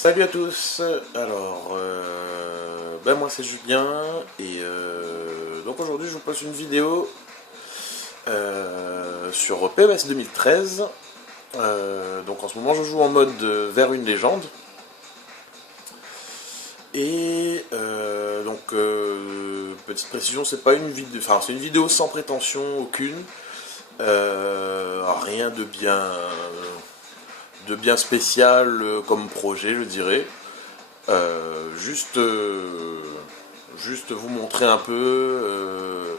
Salut à tous. Alors, moi c'est Julien et donc aujourd'hui je vous poste une vidéo sur PES 2013. Donc en ce moment je joue en mode vers une légende et petite précision, c'est pas une vidéo, enfin c'est une vidéo sans prétention aucune, rien de bien spécial comme projet, je dirais. Juste vous montrer un peu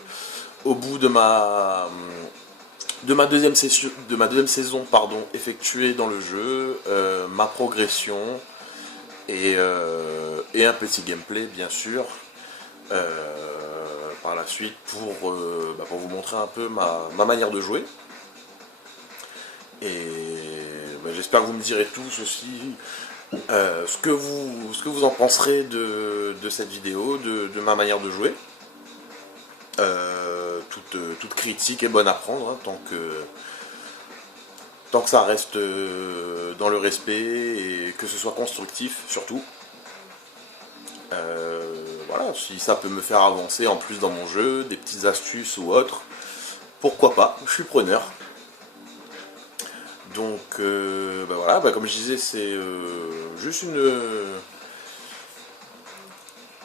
au bout de ma deuxième saison pardon, effectuée dans le jeu, ma progression et un petit gameplay bien sûr par la suite pour vous montrer un peu ma manière de jouer. Et j'espère que vous me direz tous aussi ce que vous en penserez de cette vidéo, de ma manière de jouer. Toute critique est bonne à prendre, hein, tant que ça reste dans le respect et que ce soit constructif surtout. Voilà, si ça peut me faire avancer en plus dans mon jeu, des petites astuces ou autres, pourquoi pas, je suis preneur. Donc voilà, comme je disais, c'est juste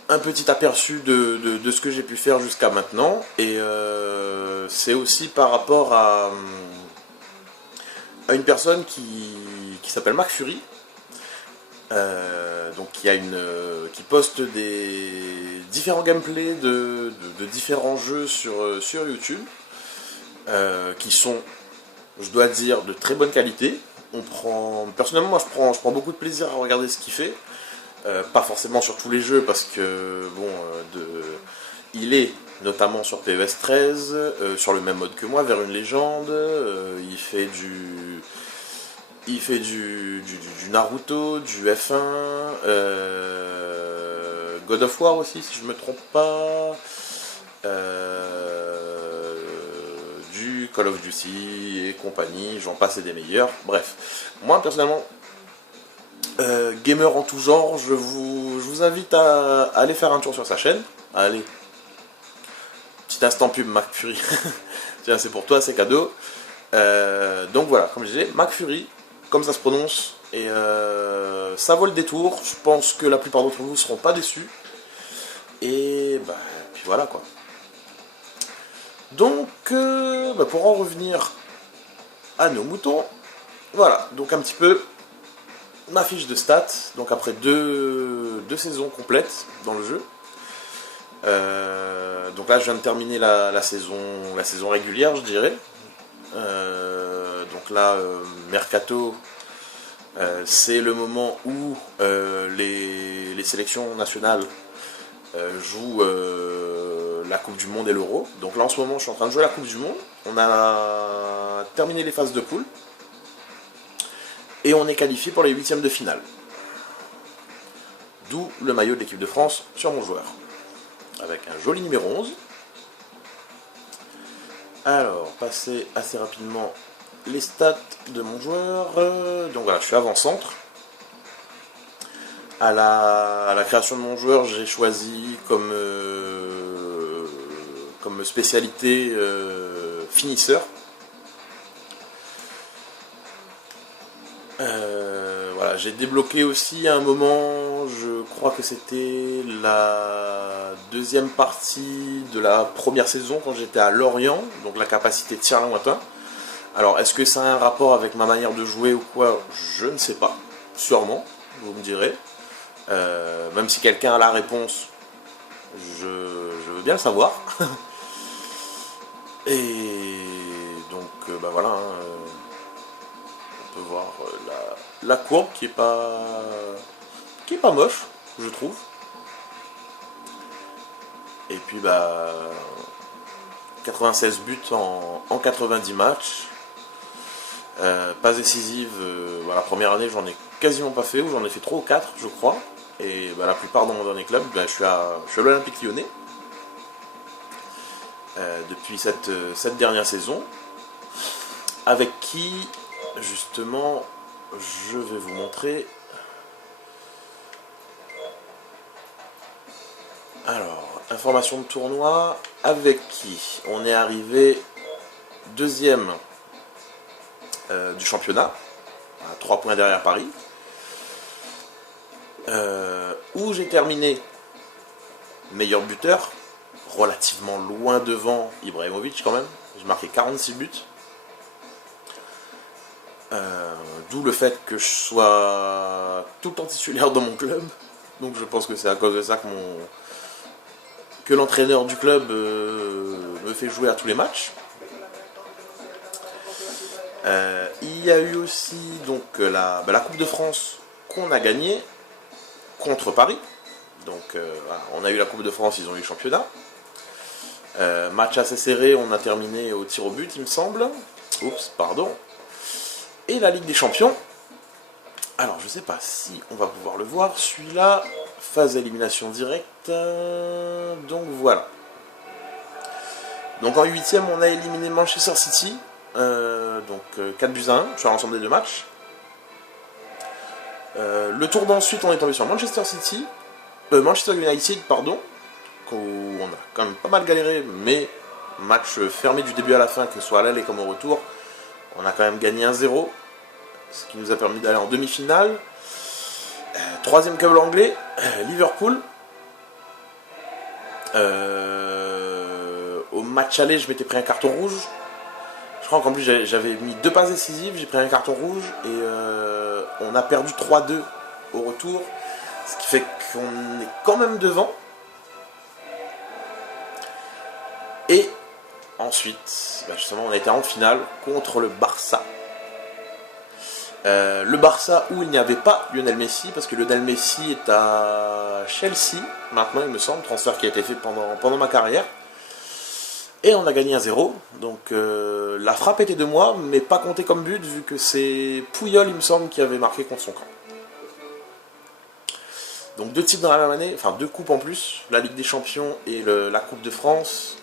un petit aperçu de ce que j'ai pu faire jusqu'à maintenant. Et c'est aussi par rapport à une personne qui s'appelle Marc Fury, donc qui poste des différents gameplays de différents jeux sur YouTube, qui sont, je dois dire, de très bonne qualité. Personnellement, moi je prends beaucoup de plaisir à regarder ce qu'il fait. Pas forcément sur tous les jeux parce que bon, il est notamment sur PES 13, sur le même mode que moi, vers une légende. Il fait du Naruto, du F1, God of War aussi si je me trompe pas. Du Call of Duty et compagnie, j'en passe et des meilleurs. Bref, moi personnellement, gamer en tout genre, je vous invite à aller faire un tour sur sa chaîne. Allez, petit instant pub Mac Fury. Tiens, c'est pour toi, c'est cadeau. Donc voilà, comme je disais, Mac Fury, comme ça se prononce, et ça vaut le détour. Je pense que la plupart d'entre vous ne seront pas déçus. Et puis voilà quoi. Donc, pour en revenir à nos moutons, voilà, donc un petit peu ma fiche de stats, donc après deux saisons complètes dans le jeu. Donc là je viens de terminer la saison régulière, je dirais. Donc là, Mercato, c'est le moment où les sélections nationales jouent la Coupe du Monde et l'Euro. Donc là en ce moment je suis en train de jouer la Coupe du Monde. On a terminé les phases de poule. Et on est qualifié pour les huitièmes de finale. D'où le maillot de l'équipe de France sur mon joueur. Avec un joli numéro 11. Alors, passer assez rapidement les stats de mon joueur. Donc voilà, je suis avant-centre. À la création de mon joueur, j'ai choisi comme spécialité finisseur. Voilà, j'ai débloqué aussi à un moment, je crois que c'était la deuxième partie de la première saison quand j'étais à Lorient, donc la capacité de tir lointain. Alors est-ce que ça a un rapport avec ma manière de jouer ou quoi? Je ne sais pas, sûrement, vous me direz. Même si quelqu'un a la réponse, je veux bien le savoir. Et donc voilà, hein, on peut voir la courbe qui est pas moche, je trouve. Et puis 96 buts en 90 matchs. Pas décisive, la première année j'en ai quasiment pas fait, ou j'en ai fait 3 ou 4 je crois. Et la plupart dans mon dernier club, je suis à l'Olympique Lyonnais. Depuis cette dernière saison. Avec qui justement je vais vous montrer information de tournoi, avec qui on est arrivé deuxième du championnat, à 3 points derrière Paris, où j'ai terminé meilleur buteur, relativement loin devant Ibrahimovic quand même, j'ai marqué 46 buts. D'où le fait que je sois tout le temps titulaire dans mon club. Donc je pense que c'est à cause de ça que l'entraîneur du club me fait jouer à tous les matchs. Il y a eu aussi donc la Coupe de France qu'on a gagnée contre Paris. Donc voilà, on a eu la Coupe de France, ils ont eu le championnat. Match assez serré, on a terminé au tir au but il me semble. Oups, pardon. Et la Ligue des Champions. Alors je sais pas si on va pouvoir le voir. Celui-là, phase élimination directe. Donc voilà. Donc en 8ème, on a éliminé Manchester City. Donc 4-1 sur l'ensemble des deux matchs. Le tour d'ensuite, on est tombé sur Manchester City. Manchester United, pardon. Où on a quand même pas mal galéré, mais match fermé du début à la fin, que ce soit à l'aller comme au retour. On a quand même gagné 1-0, ce qui nous a permis d'aller en demi-finale. Troisième câble anglais, Liverpool. Au match aller, je m'étais pris un carton rouge. Je crois qu'en plus j'avais mis 2 passes décisives, j'ai pris un carton rouge et on a perdu 3-2 au retour. Ce qui fait qu'on est quand même devant. Et ensuite, justement, on a été en finale contre le Barça. Le Barça où il n'y avait pas Lionel Messi, parce que Lionel Messi est à Chelsea, maintenant il me semble, transfert qui a été fait pendant ma carrière. Et on a gagné 1-0, donc la frappe était de moi, mais pas comptée comme but, vu que c'est Puyol, il me semble, qui avait marqué contre son camp. Donc 2 titres dans la même année, enfin 2 coupes en plus, la Ligue des Champions et la Coupe de France.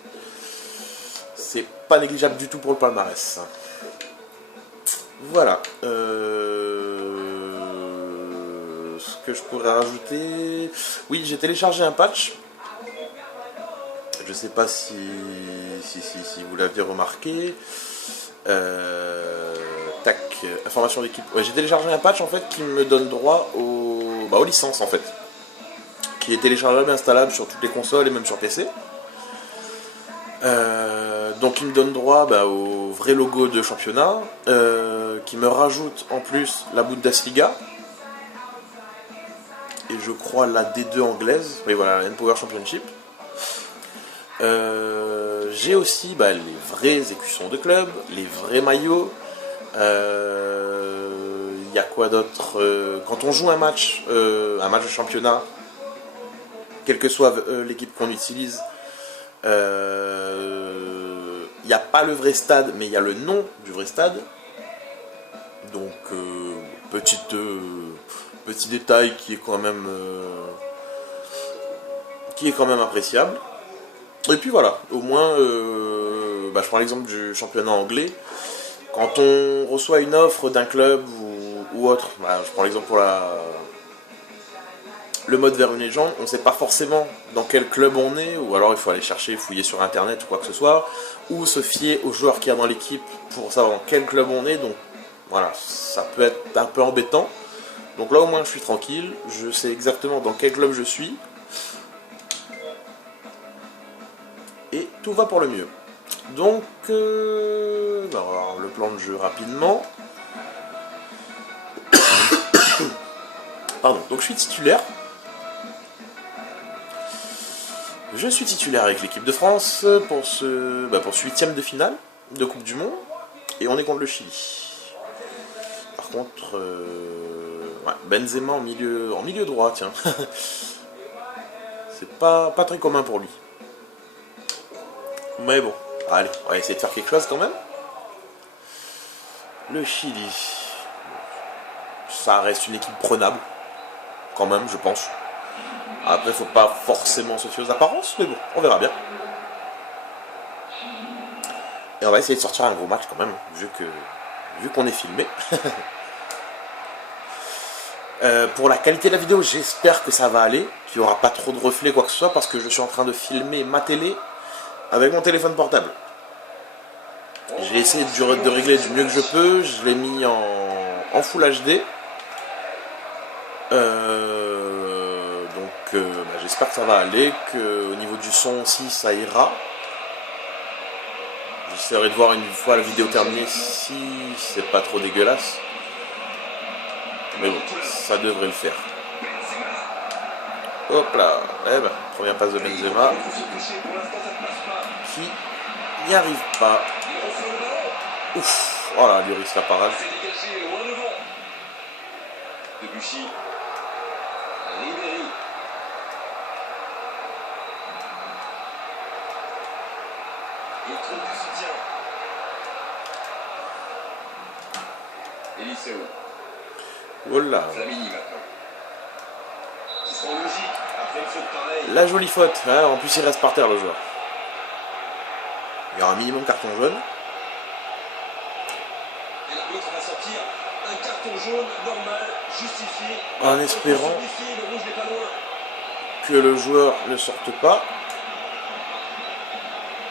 C'est pas négligeable du tout pour le palmarès. Voilà. Ce que je pourrais rajouter... Oui, j'ai téléchargé un patch. Je sais pas si vous l'aviez remarqué. Tac, information d'équipe. Ouais, j'ai téléchargé un patch en fait qui me donne droit aux licences en fait. Qui est téléchargeable et installable sur toutes les consoles et même sur PC. Donc il me donne droit au vrai logo de championnat, qui me rajoute en plus la Bundesliga, et je crois la D2 anglaise, oui voilà, la N-Power Championship. J'ai aussi les vrais écussons de club, les vrais maillots. Il y a quoi d'autre, quand on joue un match de championnat, quelle que soit l'équipe qu'on utilise, il n'y a pas le vrai stade, mais il y a le nom du vrai stade. Donc, petit détail qui est quand même appréciable. Et puis voilà, au moins, je prends l'exemple du championnat anglais. Quand on reçoit une offre d'un club ou autre, je prends l'exemple pour le mode vers une légende, on ne sait pas forcément dans quel club on est, ou alors il faut aller chercher, fouiller sur internet ou quoi que ce soit, ou se fier aux joueurs qu'il y a dans l'équipe pour savoir dans quel club on est. Donc voilà, ça peut être un peu embêtant. Donc là au moins je suis tranquille, je sais exactement dans quel club je suis, et tout va pour le mieux. Donc on va voir le plan de jeu rapidement. Pardon, donc je suis titulaire. Je suis titulaire avec l'équipe de France pour ce 8ème de finale de Coupe du Monde. Et on est contre le Chili. Par contre, Benzema en milieu droit, tiens. C'est pas très commun pour lui. Mais bon, allez, on va essayer de faire quelque chose quand même. Le Chili. Ça reste une équipe prenable. Quand même, je pense. Après, faut pas forcément se fier aux apparences, mais bon, on verra bien. Et on va essayer de sortir un gros match quand même, vu qu'on est filmé. Pour la qualité de la vidéo, j'espère que ça va aller, qu'il n'y aura pas trop de reflets, quoi que ce soit, parce que je suis en train de filmer ma télé avec mon téléphone portable. J'ai essayé de régler du mieux que je peux, je l'ai mis en Full HD. J'espère que ça va aller, qu'au niveau du son aussi ça ira. J'essaierai de voir une fois la vidéo terminée si c'est pas trop dégueulasse. Mais bon, ça devrait le faire. Hop là, première passe de Benzema. Qui n'y arrive pas. Ouf, oh là, Lloris la parade. Debuchy. Ribéry. Il trouve du soutien. Eliseo. Voilà. Flamini maintenant. Ils sont logiques après une faute pareille. La jolie faute. Hein, en plus il reste par terre le joueur. Il y aura un minimum carton jaune. Et l'autre va sortir. Un carton jaune normal, justifié. En espérant que le joueur ne sorte pas.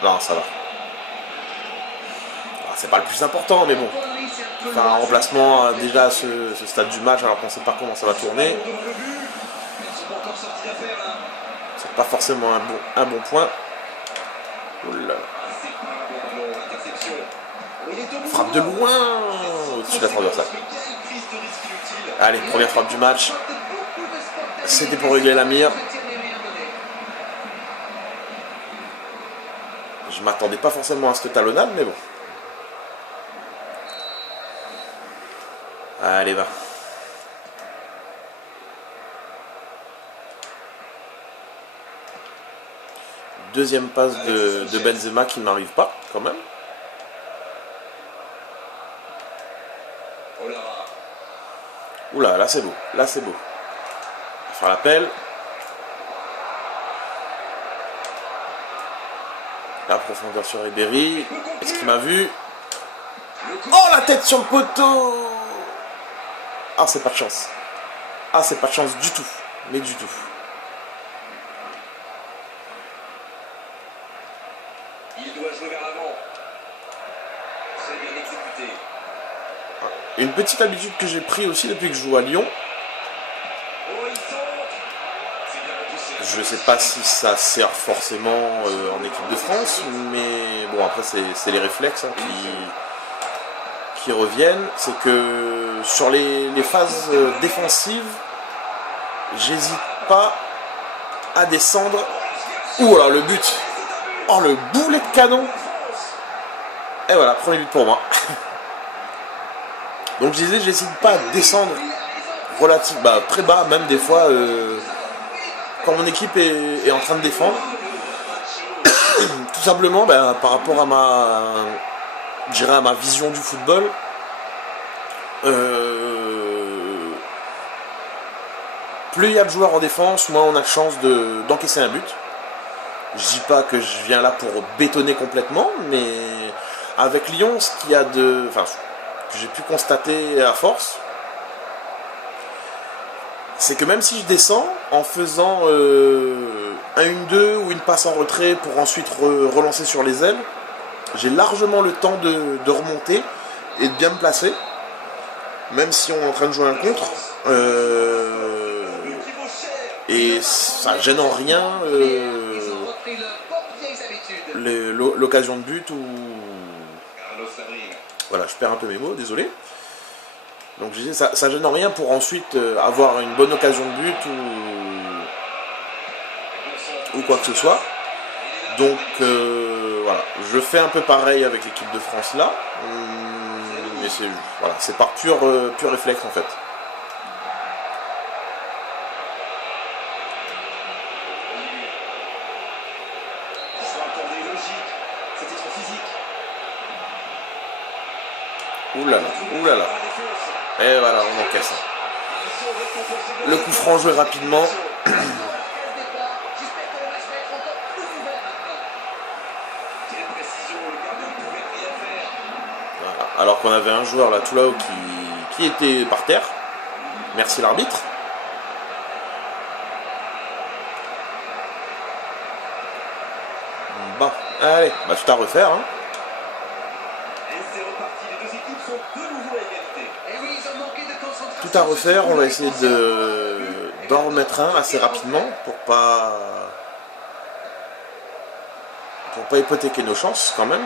Non, ça va. C'est pas le plus important, mais bon. Enfin, un remplacement déjà à ce stade du match, alors qu'on ne sait pas comment ça va tourner. C'est pas forcément un bon point. Oula. Frappe de loin au-dessus de la transversale. Allez, première frappe du match. C'était pour régler la mire. Je m'attendais pas forcément à cette talonnade, mais bon. Allez, va. Deuxième passe de Benzema qui ne m'arrive pas, quand même. Oula, là c'est beau. Là c'est beau. On va faire l'appel. La profondeur sur Ribéry. Est-ce qu'il m'a vu? Oh, la tête sur le poteau! Ah, c'est pas de chance. Ah, c'est pas de chance du tout. Mais du tout. Il doit jouer vers l'avant. C'est bien exécuté. Une petite habitude que j'ai pris aussi depuis que je joue à Lyon. Je sais pas si ça sert forcément en équipe de France, mais bon, après c'est les réflexes hein, qui reviennent. C'est que sur les phases défensives, j'hésite pas à descendre. Ouh là, le but! Oh, le boulet de canon! Et voilà, premier but pour moi. Donc je disais, j'hésite pas à descendre relativement très bas, même des fois quand mon équipe est en train de défendre. Tout simplement par rapport à ma vision du football. Plus il y a de joueurs en défense, moins on a de chance d'encaisser un but. Je dis pas que je viens là pour bétonner complètement, mais avec Lyon, ce qu'il y a que j'ai pu constater à force, c'est que même si je descends en faisant un 1-2 ou une passe en retrait pour ensuite relancer sur les ailes, j'ai largement le temps de remonter et de bien me placer, même si on est en train de jouer un contre, et ça gêne en rien l'occasion de but ou... Voilà, je perds un peu mes mots, désolé. Donc je disais, ça gêne en rien pour ensuite avoir une bonne occasion de but ou quoi que ce soit. Donc voilà, je fais un peu pareil avec l'équipe de France là. Mais c'est par pur réflexe en fait. Oulala, oulala. Et voilà, on encaisse. Le coup franc joué rapidement. Voilà. Alors qu'on avait un joueur là tout là-haut qui était par terre. Merci l'arbitre. Bon, allez, bah tout à refaire. Hein. Et c'est reparti, les deux équipes sont de nouveau à égalité. Et oui, ils ont manqué de concentration. Tout à refaire, on va essayer d'en remettre un assez rapidement pour pas hypothéquer nos chances quand même.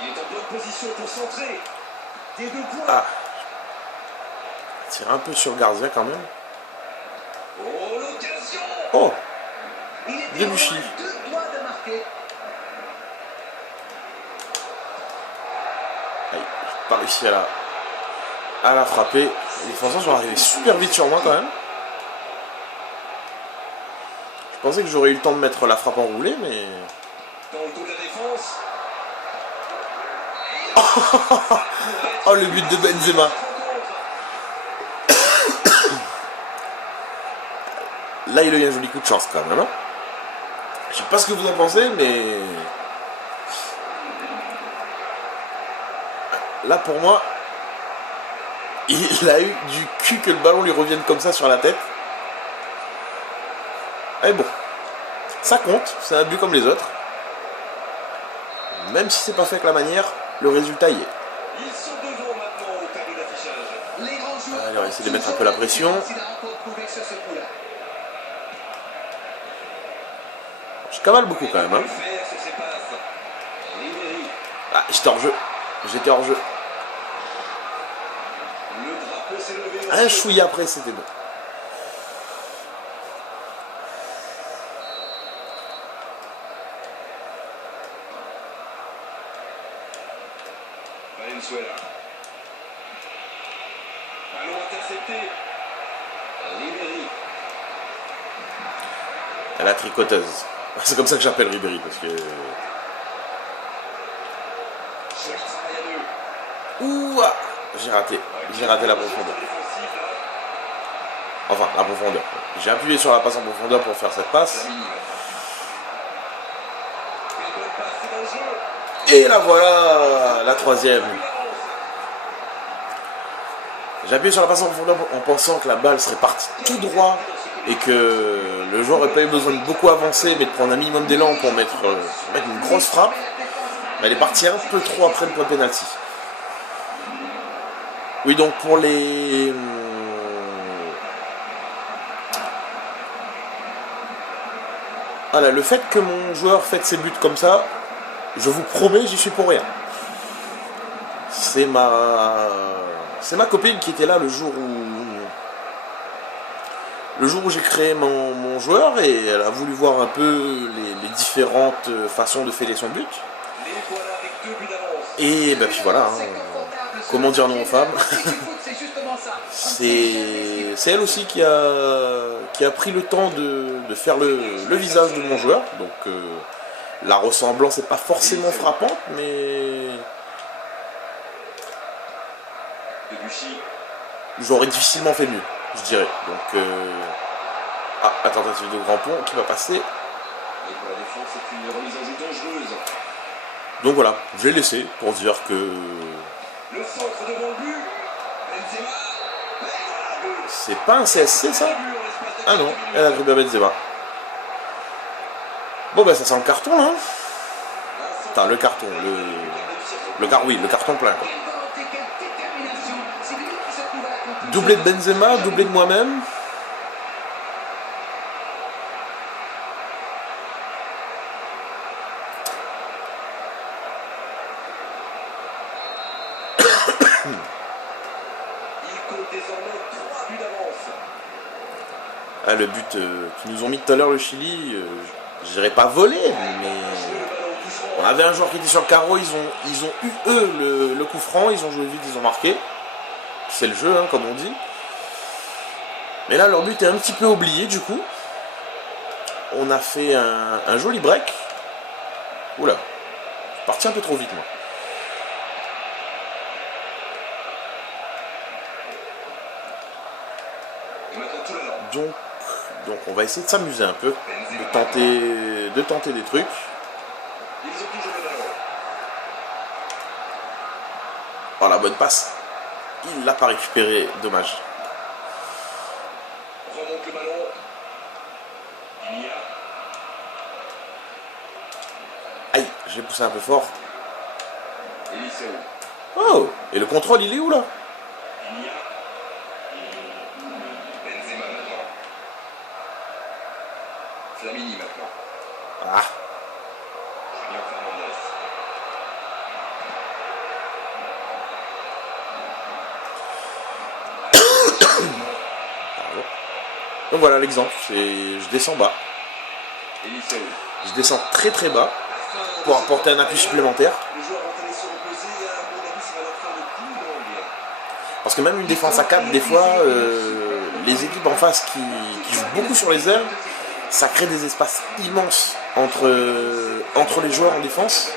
Il est en bonne position pour centrer. Des deux points. Ah, tire un peu sur le gardien quand même. Oh, l'occasion. Oh, Il était Debuchy. en deux doigts de marquer. aïe, j'ai pas réussi à la frapper. Les défenseurs sont arrivés super vite sur moi quand même. Je pensais que j'aurais eu le temps de mettre la frappe enroulée, mais... Dans le dos de la défense. Oh, le but de Benzema. Là, il a eu un joli coup de chance quand même. Hein. Je sais pas ce que vous en pensez, mais... Là, pour moi, il a eu du cul que le ballon lui revienne comme ça sur la tête. Mais bon, ça compte, c'est un but comme les autres. Même si c'est pas fait avec la manière, le résultat y est. Ils sont devant maintenant au tableau d'affichage. Les grands joueurs. Allez, on va essayer de mettre un peu la pression. Il a encore prouvé sur ce coup-là. Je cavale beaucoup quand même. Hein. Le faire sur ses passes. Ribéry. Ah, j'étais hors jeu. J'étais hors jeu. Le drapeau s'est levé. Un chouïa après, c'était bon. Valenzuela. Ballon intercepté. Ribéry. La tricoteuse. C'est comme ça que j'appelle Ribéry parce que... Joli travail à deux. Ouah, j'ai raté. J'ai raté la profondeur. Défensif, là. Enfin, la profondeur. J'ai appuyé sur la passe en profondeur pour faire cette passe. Lamine. Quelle bonne passe, c'est dans le jeu. Et la voilà, la troisième. J'ai appuyé sur la passe en profondeur en pensant que la balle serait partie tout droit et que le joueur n'aurait pas eu besoin de beaucoup avancer mais de prendre un minimum d'élan pour mettre une grosse frappe. Mais elle est partie un peu trop après le point de pénalty. Oui, donc pour les... Voilà, le fait que mon joueur fasse ses buts comme ça, je vous promets, j'y suis pour rien. C'est ma copine qui était là le jour où j'ai créé mon joueur et elle a voulu voir un peu les différentes façons de fêter son but. Les voilà avec 2 buts d'avance. Et ben puis voilà, hein, comment dire non aux femmes. C'est justement ça. C'est elle aussi qui a pris le temps de faire le visage de mon joueur. Donc la ressemblance n'est pas forcément frappante, mais Debuchy. j'aurais difficilement fait mieux, je dirais. Donc ah, la tentative de grand pont qui va passer. Et pour la défense, c'est une remise en jeu dangereuse. Donc voilà, je l'ai laissé pour dire que Le centre devant le but. Benzema. Et voilà, but. c'est pas un CSC ça. But en l'espace de Ah non, quelques elle a minutes. dribblé Benzema. Bon bah ça sent le carton là. Hein. Enfin le carton, oui, le carton plein. Quoi. Quelle volonté, quelle détermination. C'est lui qui se trouve à la conclusion. Doublé de Benzema, doublé de moi-même. Il compte désormais 3 buts d'avance. Ah, le but qu'ils nous ont mis tout à l'heure le Chili, je dirais pas volé, mais Le ballon au coup franc. on avait un joueur qui était sur le carreau, ils ont eu eux le coup franc, ils ont joué vite, ils ont marqué. C'est le jeu, hein, comme on dit. Mais là, leur but est un petit peu oublié du coup. On a fait un joli break. Oula, je suis parti un peu trop vite moi. Et maintenant tout l'allant. Donc on va essayer de s'amuser un peu, de tenter des trucs. Ils ont toujours le ballon. Oh la bonne passe. Il l'a pas récupéré, dommage. remonte le ballon. Il y a. Aïe, j'ai poussé un peu fort. Eliseu. Oh, et le contrôle, il est où là? Il y a. Benzema maintenant. Flamini maintenant. Ah, Julien Fernandez. bravo. Donc voilà l'exemple, je descends bas. Eliseu. Je descends très très bas pour apporter un appui supplémentaire. Les joueurs vont aller se reposer. À mon avis, ça va leur faire le coup longue. Parce que même une défense à 4, des fois, les équipes en face qui jouent beaucoup sur les ailes, ça crée des espaces immenses entre les joueurs en défense.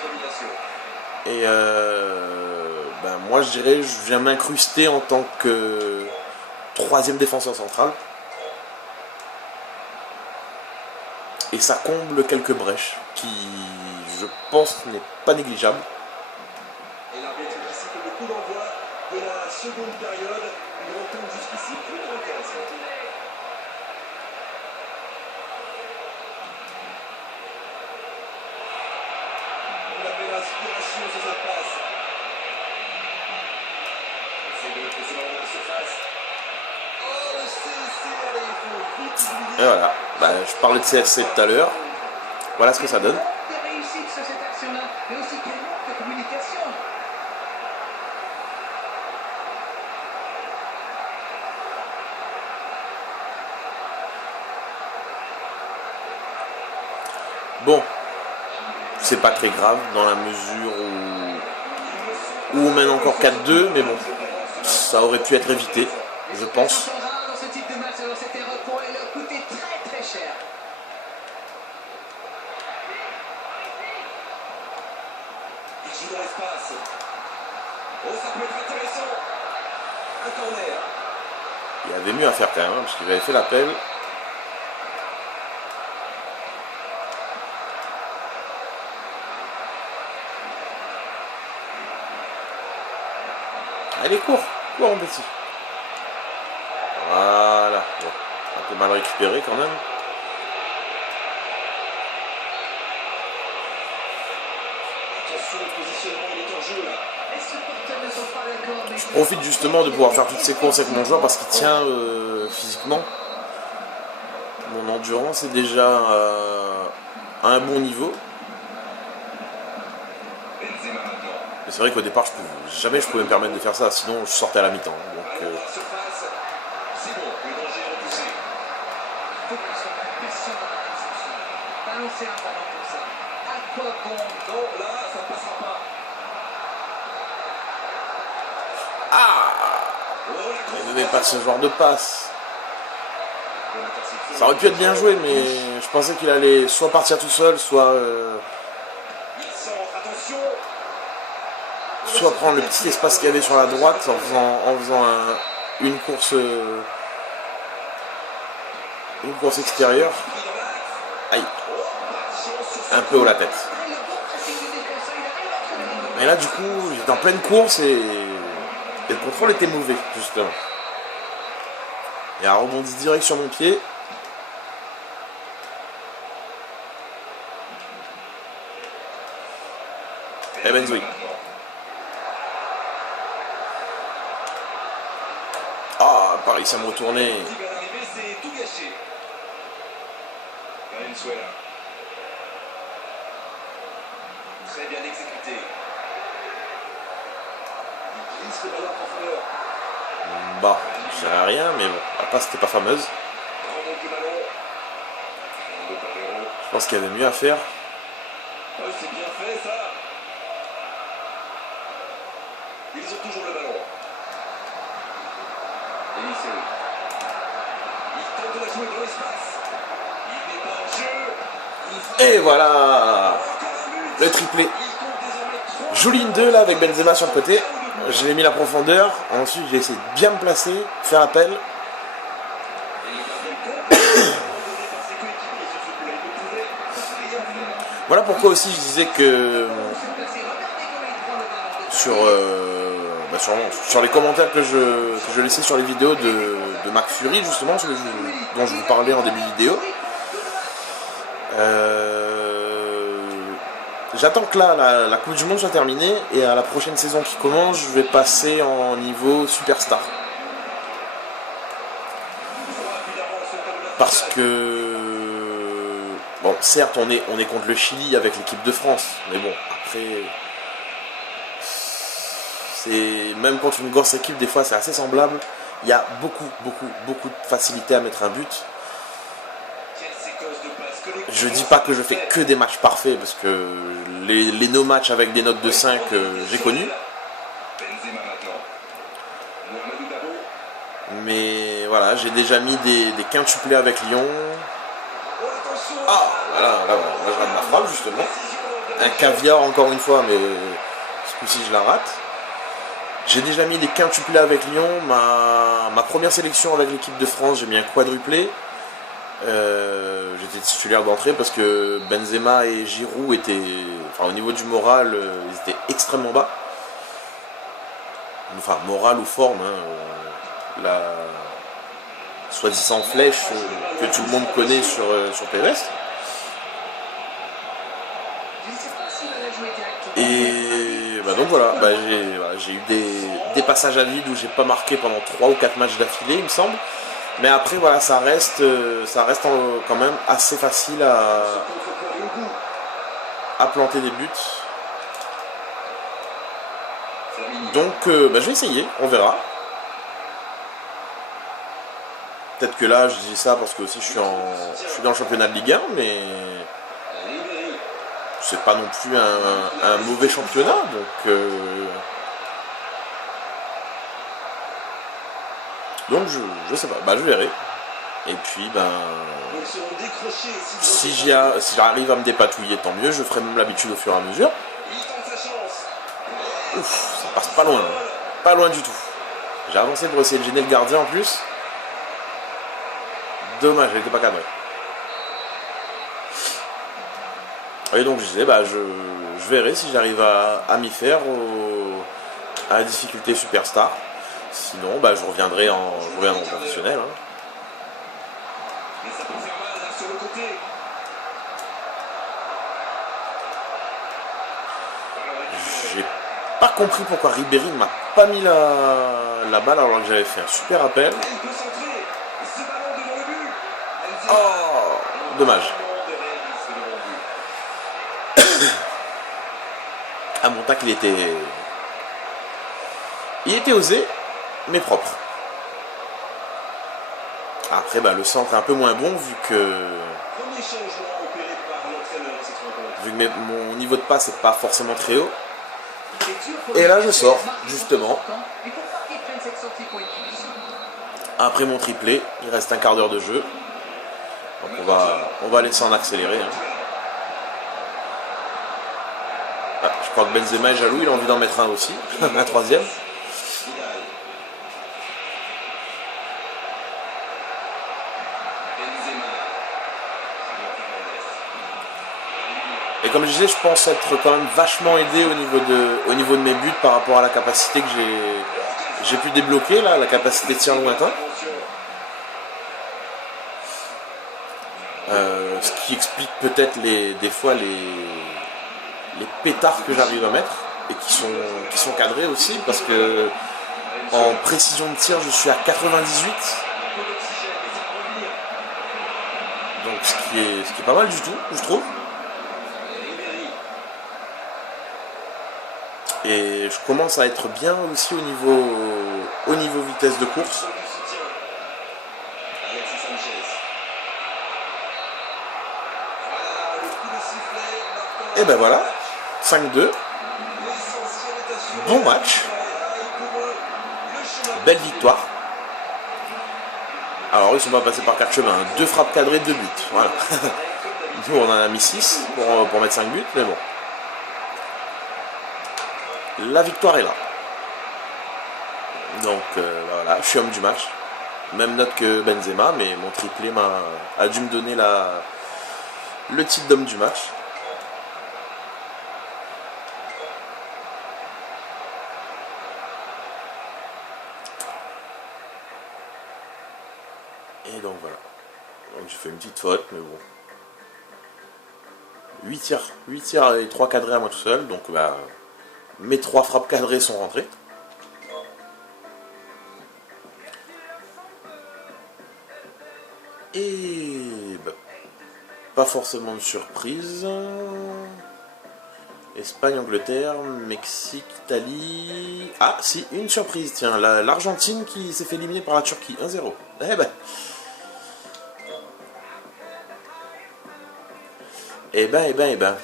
Et ben moi je dirais, je viens m'incruster en tant que troisième défenseur central. Et ça comble quelques brèches qui, je pense, n'est pas négligeable. Et l'arbitre qui siffle le coup d'envoi de la seconde période. Une rencontre jusqu'ici plutôt intéressante. On avait l'inspiration sur cette passe. Essaye de mettre ce ballon dans la surface. Oh, le CSC, allez, il faut vite oublier. Et voilà, ben, je parlais de CFC tout à l'heure. Voilà ce que ça donne. De réussite sur cette action-là, mais aussi quel manque de communication. Bon, c'est pas très grave dans la mesure où on mène encore 4-2, mais bon, ça aurait pu être évité, je pense. Sont rares dans ce type de match, alors cette erreur pourrait leur coûter très très cher. Il joue dans l'espace. Oh, ça peut être intéressant. Un corner. Il y avait mieux à faire quand même, hein, parce qu'il avait fait l'appel. Allez, cours mon petit. Voilà. Bon, un peu mal récupéré quand même. Attention, le positionnement, il est en jeu là. Les supporters ne sont pas d'accord, mais Je profite justement de pouvoir faire toutes ces courses avec mon joueur parce qu'il tient physiquement. Mon endurance est déjà à un bon niveau. Benzema maintenant. Mais c'est vrai qu'au départ, jamais je pouvais me permettre de faire ça, sinon je sortais à la mi-temps. Donc, Ballon dans la surface. C'est bon, le danger est repoussé. il faut qu'on soit plus patient dans la construction. Balancer un ballon comme ça. À quoi bon? Non, là, ça ne passera pas. ah, Oh, la il ne donnait pas ce genre de passe. Bonne interception. Ça aurait pu être bien joué, mais je pensais qu'il allait soit partir tout seul, soit Il centre, attention. prendre le petit espace qu'il y avait sur la droite en faisant une course extérieure. Pris dans l'axe. Aïe, Oh, pas de chance sur un peu haut la tête. Et le bon pressing du défenseur, il arrive à trouver le bon. Mais là, du coup, j'étais en pleine course et le contrôle était mauvais, justement. Et a rebondi direct sur mon pied. Et Benzoui. Ah, pareil, ça me retournait. Il va arriver, c'est tout gâché. Valenzuela. Très bien exécuté. Il glisse le ballon en profondeur. Bah, je dirais rien, mais bon, la passe c'était pas fameuse. Remonte le ballon. Fernando Pavero. Je pense qu'il y avait mieux à faire. Oh, c'est bien fait ça. Ils ont toujours le ballon. Eliseu. Il tente de la jouer dans l'espace. Il n'est pas en jeu. Et voilà, Encore un but. le triplé. Il compte désormais 3. Jolie ligne 2 là avec Benzema sur le côté. Je l'ai mis la profondeur. Ensuite, j'ai essayé de bien me placer, faire appel. Et le gardien compte. Abandonné par ses coéquipiers sur ce coup-là. Il ne pouvait rien faire. Voilà pourquoi aussi je disais que Se placer, regardez comment il prend le ballon. sur sûrement, sur les commentaires que je laissais sur les vidéos de McFury, justement, dont je vous parlais en début de vidéo. J'attends que là, la Coupe du Monde soit terminée, et à la prochaine saison qui commence, je vais passer en niveau Superstar. Parce que, bon, certes, on est contre le Chili avec l'équipe de France, mais bon, après, c'est même contre une grosse équipe, des fois, c'est assez semblable. Il y a beaucoup de facilité à mettre un but. Je dis pas que je fais que des matchs parfaits, parce que les no-matchs avec des notes de 5, j'ai connu. Mais voilà, j'ai déjà mis des quintuplés avec Lyon. Ah, voilà, là je rate ma frappe, justement. Un caviar, encore une fois, mais ce coup-ci, je la rate. J'ai déjà mis des quintuplés avec Lyon. Ma première sélection avec l'équipe de France, j'ai mis un quadruplé. J'étais titulaire d'entrée parce que Benzema et Giroud étaient, enfin, au niveau du moral, ils étaient extrêmement bas. Enfin, moral ou forme, hein, la soi-disant flèche que tout le monde connaît sur PES. Et donc voilà, j'ai eu des passages à vide où j'ai pas marqué pendant 3 ou 4 matchs d'affilée, il me semble. Mais après, voilà, ça reste quand même assez facile à planter des buts. Donc, je vais essayer, on verra. Peut-être que là, je dis ça parce que aussi je suis dans le championnat de Ligue 1, mais c'est pas non plus un mauvais championnat, donc je sais pas, je verrai. Et puis si j'arrive à me dépatouiller, tant mieux, je ferai même l'habitude au fur et à mesure. Ouf, ça passe pas loin, hein. Pas loin du tout. J'ai avancé pour essayer de gêner le gardien en plus. Dommage, elle n'était pas cadrée. Et donc je disais, je verrai si j'arrive à m'y faire à la difficulté Superstar. Sinon, je reviendrai en professionnel. Hein. J'ai pas compris pourquoi Ribéry ne m'a pas mis la balle alors que j'avais fait un super appel. Oh, dommage. Ah, mon tacle, il était osé, mais propre. Après, le centre est un peu moins bon vu que mon niveau de passe n'est pas forcément très haut. Et là, je sors, justement. Après mon triplé, il reste un quart d'heure de jeu. Donc on va laisser en accélérer. Hein. Ah, je crois que Benzema est jaloux, il a envie d'en mettre un aussi, un troisième. Et comme je disais, je pense être quand même vachement aidé au niveau de mes buts par rapport à la capacité que j'ai pu débloquer, là, la capacité de tir lointain. Ce qui explique peut-être des fois les pétards que j'arrive à mettre et qui sont cadrés aussi, parce que en précision de tir je suis à 98, donc ce qui est pas mal du tout, je trouve. Et je commence à être bien aussi au niveau vitesse de course. Et voilà, 5-2. Bon match. Belle victoire. Alors ils sont pas passés par 4 chemins. 2 frappes cadrées, 2 buts. Voilà. Nous on en a mis 6 pour mettre 5 buts, mais bon. La victoire est là. Donc voilà, je suis homme du match. Même note que Benzema, mais mon triplé a dû me donner le titre d'homme du match. Et donc voilà. Donc j'ai fait une petite faute, mais bon. 8 tirs et 3 cadrés à moi tout seul, donc bah, mes 3 frappes cadrées sont rentrées. Et bah, pas forcément de surprise. Espagne, Angleterre, Mexique, Italie... Ah si, une surprise, tiens, l'Argentine qui s'est fait éliminer par la Turquie, 1-0. Eh ben... Eh ben,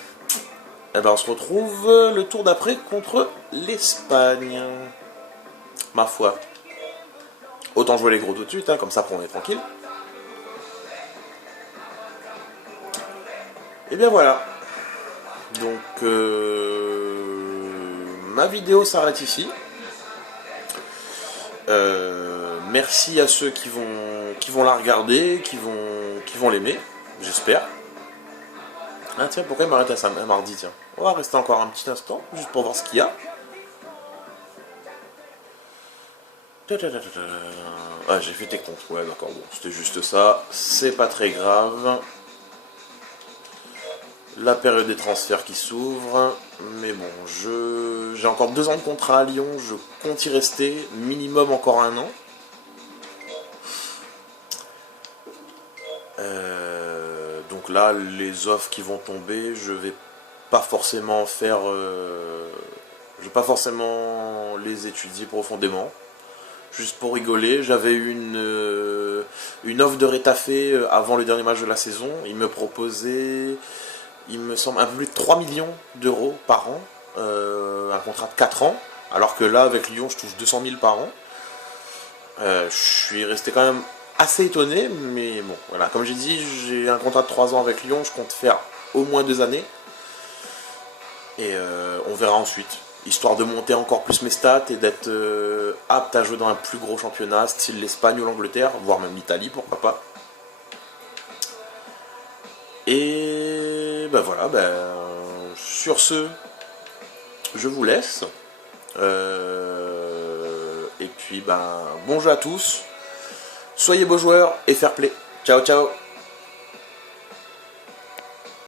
on se retrouve le tour d'après contre l'Espagne. Ma foi. Autant jouer les gros tout de suite, hein, comme ça on est tranquille. Et bien voilà. Donc ma vidéo s'arrête ici. Merci à ceux qui vont la regarder, qui vont l'aimer, j'espère. Ah tiens, pourquoi il m'arrête à mardi, tiens. On va rester encore un petit instant, juste pour voir ce qu'il y a. Ah, j'ai fait tes comptes, ouais d'accord, bon, c'était juste ça, c'est pas très grave. La période des transferts qui s'ouvre, mais bon, j'ai encore 2 ans de contrat à Lyon, je compte y rester, minimum encore 1 an. Donc là, les offres qui vont tomber, je vais pas forcément faire... je vais pas forcément les étudier profondément. Juste pour rigoler, j'avais eu une offre de Retafe avant le dernier match de la saison. Il me proposait, il me semble, un peu plus de 3 millions d'euros par an. Un contrat de 4 ans. Alors que là, avec Lyon, je touche 200 000 par an. Je suis resté quand même assez étonné, mais bon, voilà, comme j'ai dit, j'ai un contrat de 3 ans avec Lyon, je compte faire au moins 2 années, et on verra ensuite, histoire de monter encore plus mes stats, et d'être apte à jouer dans un plus gros championnat, style l'Espagne ou l'Angleterre, voire même l'Italie, pourquoi pas. Et ben voilà, sur ce, je vous laisse, et puis bon jeu à tous, soyez beaux joueurs et fair play. Ciao ciao.